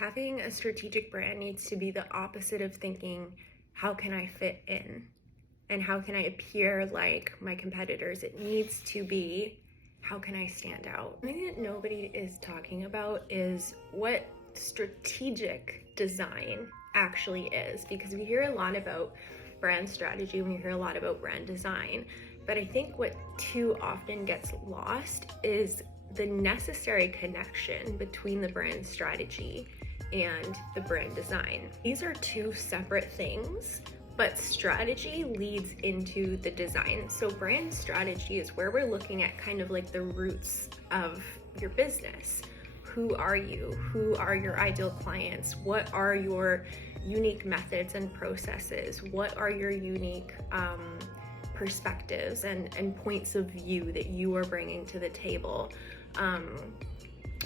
Having a strategic brand needs to be the opposite of thinking, how can I fit in? And how can I appear like my competitors? It needs to be, how can I stand out? Something that nobody is talking about is what strategic design actually is, because we hear a lot about brand strategy, we hear a lot about brand design, but I think what too often gets lost is the necessary connection between the brand strategy and the brand design. These are two separate things, but strategy leads into the design. So brand strategy is where we're looking at kind of like the roots of your business. Who are you? Who are your ideal clients? What are your unique methods and processes? What are your unique perspectives and points of view that you are bringing to the table?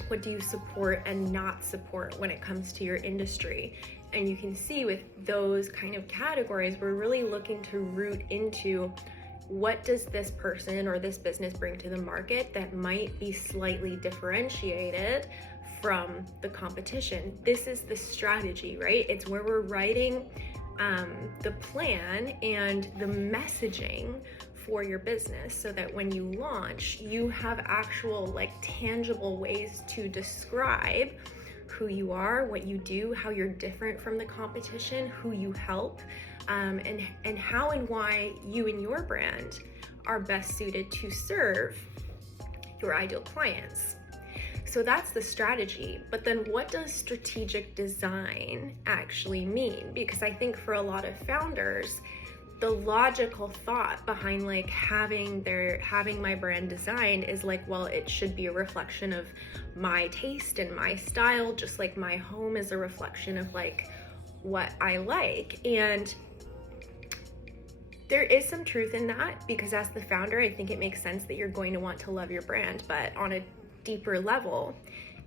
What do you support and not support when it comes to your industry? And you can see with those kind of categories, we're really looking to root into what does this person or this business bring to the market that might be slightly differentiated from the competition. This is the strategy, right? It's where we're writing the plan and the messaging for your business so that when you launch, you have actual like tangible ways to describe who you are, what you do, how you're different from the competition, who you help, and how and why you and your brand are best suited to serve your ideal clients. So that's the strategy. But then what does strategic design actually mean? Because I think for a lot of founders, the logical thought behind like having my brand designed is like, well, it should be a reflection of my taste and my style, just like my home is a reflection of like what I like. And there is some truth in that, because as the founder, I think it makes sense that you're going to want to love your brand, but on a deeper level,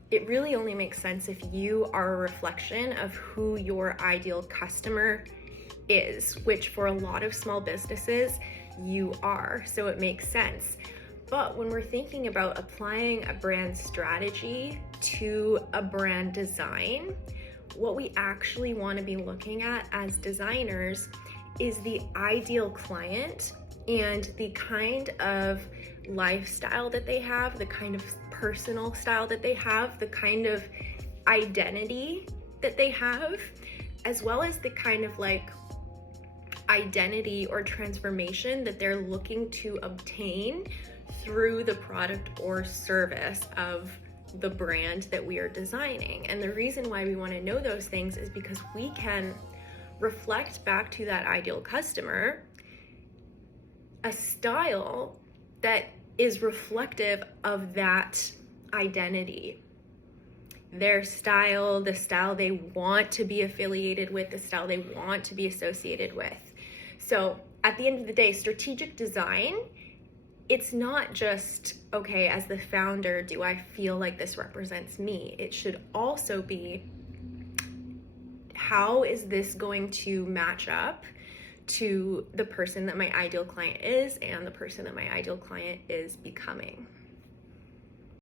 it really only makes sense if you are a reflection of who your ideal customer is, which for a lot of small businesses, you are. So it makes sense. But when we're thinking about applying a brand strategy to a brand design, what we actually want to be looking at as designers is the ideal client and the kind of lifestyle that they have, the kind of personal style that they have, the kind of identity that they have, as well as the kind of like identity or transformation that they're looking to obtain through the product or service of the brand that we are designing. And the reason why we want to know those things is because we can reflect back to that ideal customer a style that is reflective of that identity, their style, the style they want to be affiliated with, the style they want to be associated with. So at the end of the day, strategic design, it's not just, okay, as the founder, do I feel like this represents me? It should also be, how is this going to match up to the person that my ideal client is and the person that my ideal client is becoming?